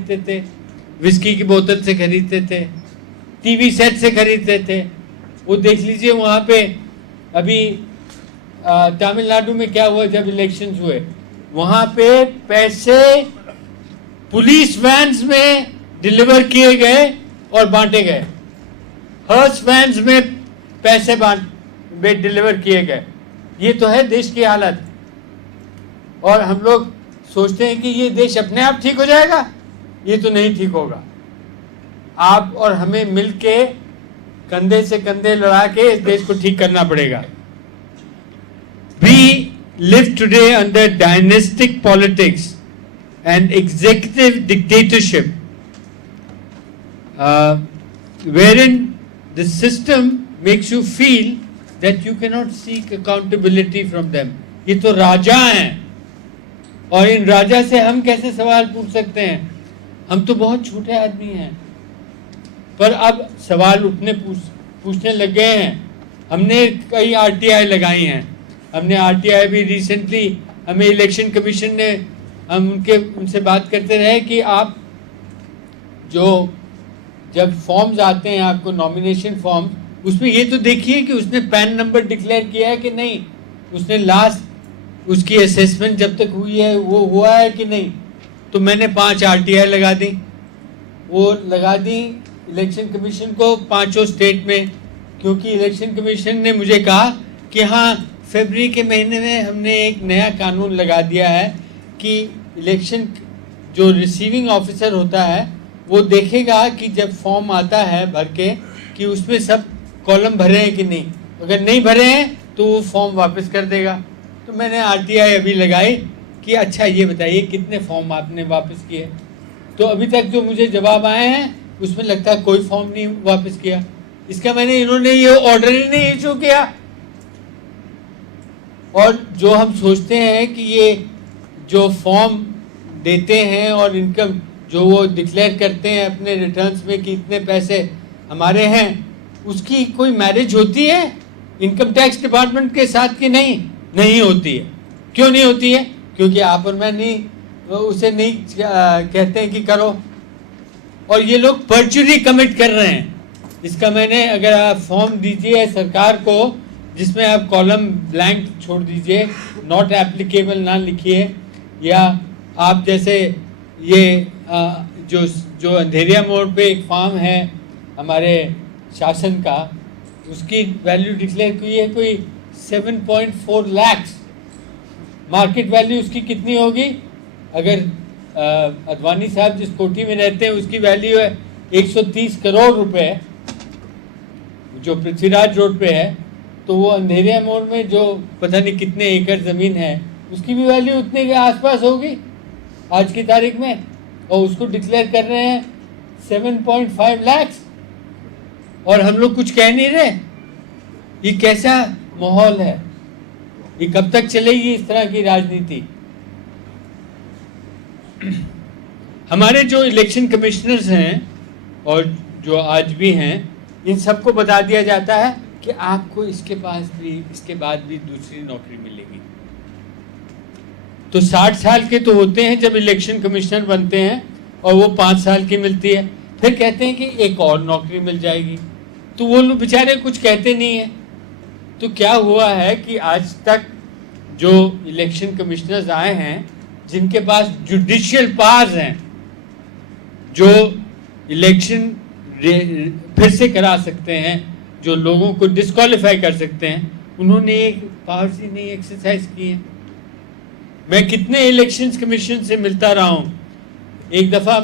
थे, विस्की की बोतल से खरीदते थे, टीवी सेट से खरीदते थे। वो देख लीजिए वहाँ पे अभी तमिलनाडु में क्या हुआ जब इलेक्शंस हुए, वहाँ पे पैसे पुलिस वैन्स में डिलीवर किए गए और बांटे गए, हर्स वैन्स में पैसे डिलीवर किए गए। ये तो है देश की हालत। और हम लोग सोचते हैं कि ये देश अपने आप ठीक हो जाएगा, ये तो नहीं ठीक होगा। आप और हमें मिलके कंधे से कंधे लड़ा के इस देश को ठीक करना पड़ेगा। We live today under dynastic politics and executive dictatorship, wherein the system makes you feel that you cannot seek accountability from them. ये तो राजा हैं और इन राजा से हम कैसे सवाल पूछ सकते हैं? हम तो बहुत छोटे आदमी हैं, पर अब सवाल पूछने लग गए हैं। हमने कई आरटीआई लगाई हैं। हमने आरटीआई भी रिसेंटली, हमें इलेक्शन कमीशन ने, हम उनसे बात करते रहे कि आप जब फॉर्म्स आते हैं आपको, नॉमिनेशन फॉर्म, उसमें ये तो देखिए कि उसने पैन नंबर डिक्लेयर किया है कि नहीं, उसने लास्ट उसकी असेसमेंट जब तक हुई है वो हुआ है कि नहीं। तो मैंने 5 आरटीआई लगा दी, वो लगा दी इलेक्शन कमीशन को 5 स्टेट में, क्योंकि इलेक्शन कमीशन ने मुझे कहा कि हाँ, फरवरी के महीने में हमने एक नया कानून लगा दिया है कि इलेक्शन जो रिसीविंग ऑफिसर होता है वो देखेगा कि जब फॉर्म आता है भर के कि उसमें सब कॉलम भरे हैं कि नहीं। अगर नहीं भरे हैं तो वो फॉर्म वापस कर देगा। तो मैंने आरटीआई अभी लगाई कि अच्छा ये बताइए कितने फॉर्म आपने वापस किए। तो अभी तक जो मुझे जवाब आए हैं उसमें लगता है कोई फॉर्म नहीं वापस किया। इसका इन्होंने ये ऑर्डर ही नहीं इशू किया। और जो हम सोचते हैं कि ये जो फॉर्म देते हैं और इनकम जो वो डिक्लेयर करते हैं अपने रिटर्न्स में कि इतने पैसे हमारे हैं, उसकी कोई मैरिज होती है इनकम टैक्स डिपार्टमेंट के साथ कि नहीं? नहीं होती है। क्यों नहीं होती है? क्योंकि आप और मैं नहीं उसे नहीं कहते हैं कि करो। और ये लोग पर्जुरी कमिट कर रहे हैं। इसका अगर आप फॉर्म दीजिए सरकार को जिसमें आप कॉलम ब्लैंक छोड़ दीजिए, नॉट एप्लीकेबल ना लिखिए, या आप जैसे ये जो अंधेरिया मोड़ पे एक फार्म है हमारे शासन का, उसकी वैल्यू डिक्लेयर की है कोई 7.4 लाख। मार्केट वैल्यू उसकी कितनी होगी? अगर अडवाणी साहब जिस कोठी में रहते हैं उसकी वैल्यू है 130 करोड़ रुपए, जो पृथ्वीराज रोड पे है, तो वो अंधेरिया मोड़ में जो पता नहीं कितने एकड़ ज़मीन है उसकी भी वैल्यू उतने के आसपास होगी आज की तारीख में, और उसको डिक्लेयर कर रहे हैं 7.5 लाख। और हम लोग कुछ कह नहीं रहे। ये कैसा माहौल है? ये कब तक चलेगी इस तरह की राजनीति? हमारे जो इलेक्शन कमिश्नर्स हैं और जो आज भी हैं, इन सबको बता दिया जाता है कि आपको इसके बाद भी दूसरी नौकरी मिलेगी। तो 60 साल के तो होते हैं जब इलेक्शन कमिश्नर बनते हैं और वो 5 साल की मिलती है, फिर कहते हैं कि एक और नौकरी मिल जाएगी। तो वो लोग बेचारे कुछ कहते नहीं है। तो क्या हुआ है कि आज तक जो इलेक्शन कमिश्नर्स आए हैं जिनके पास जुडिशियल पावर्स हैं, जो इलेक्शन फिर से करा सकते हैं, जो लोगों को डिस्क्वालीफाई कर सकते हैं, उन्होंने एक पावर्स ही नहीं एक्सरसाइज की है। मैं कितने इलेक्शन कमीशन से मिलता रहा हूँ। एक दफ़ा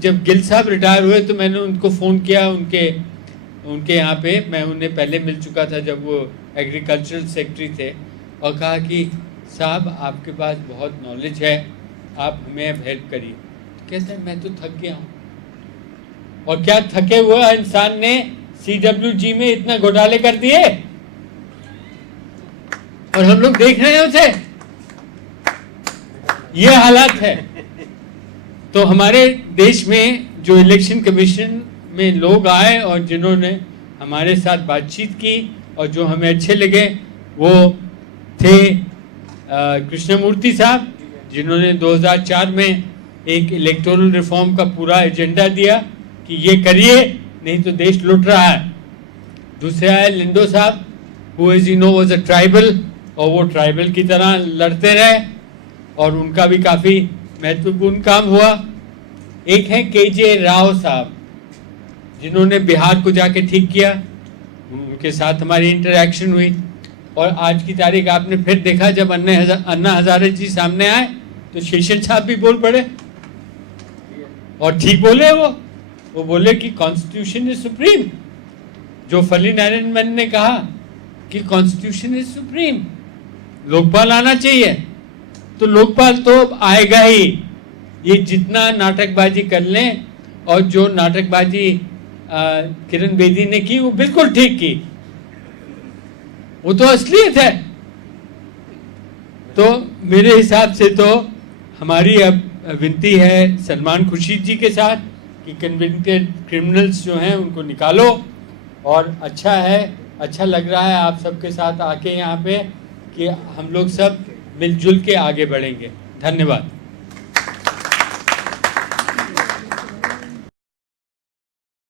जब गिल साहब रिटायर हुए तो मैंने उनको फ़ोन किया, उनके यहाँ पे मैं उन्हें पहले मिल चुका था जब वो एग्रीकल्चरल सेक्रेटरी थे, और कहा कि साहब आपके पास बहुत नॉलेज है, आप हमें अब हेल्प करिए। कहते हैं मैं तो थक गया हूँ। और क्या थके हुए इंसान ने CWG में इतना घोटाले कर दिए और हम लोग देख रहे हैं उसे। ये हालत है। तो हमारे देश में जो इलेक्शन कमीशन में लोग आए और जिन्होंने हमारे साथ बातचीत की और जो हमें अच्छे लगे, वो थे कृष्णमूर्ति साहब, जिन्होंने 2004 में एक इलेक्टोरल रिफॉर्म का पूरा एजेंडा दिया कि ये करिए, नहीं तो देश लुट रहा है। दूसरा है लिंडो साहब, who as you know was a tribal, और वो ट्राइबल की तरह लड़ते रहे और उनका भी काफ़ी महत्वपूर्ण काम हुआ। एक है केजे राव साहब, जिन्होंने बिहार को जाके ठीक किया, उनके साथ हमारी इंटरेक्शन हुई। और आज की तारीख आपने फिर देखा, जब अन्ना हजारे जी सामने आए तो शेषन साहब भी बोल पड़े और ठीक बोले। वो बोले कि कॉन्स्टिट्यूशन इज सुप्रीम। जो फली नारायण ने कहा कि कॉन्स्टिट्यूशन इज सुप्रीम, लोकपाल आना चाहिए, तो लोकपाल तो आएगा ही। ये जितना नाटकबाजी कर लें, और जो नाटकबाजी किरण बेदी ने की वो बिल्कुल ठीक की, वो तो असलियत है। तो मेरे हिसाब से तो हमारी अब विनती है सलमान खुर्शीद जी के साथ कि कन्विक्टेड क्रिमिनल्स जो हैं उनको निकालो। और अच्छा लग रहा है आप सबके साथ आके यहाँ पे कि हम लोग सब मिलजुल के आगे बढ़ेंगे। धन्यवाद।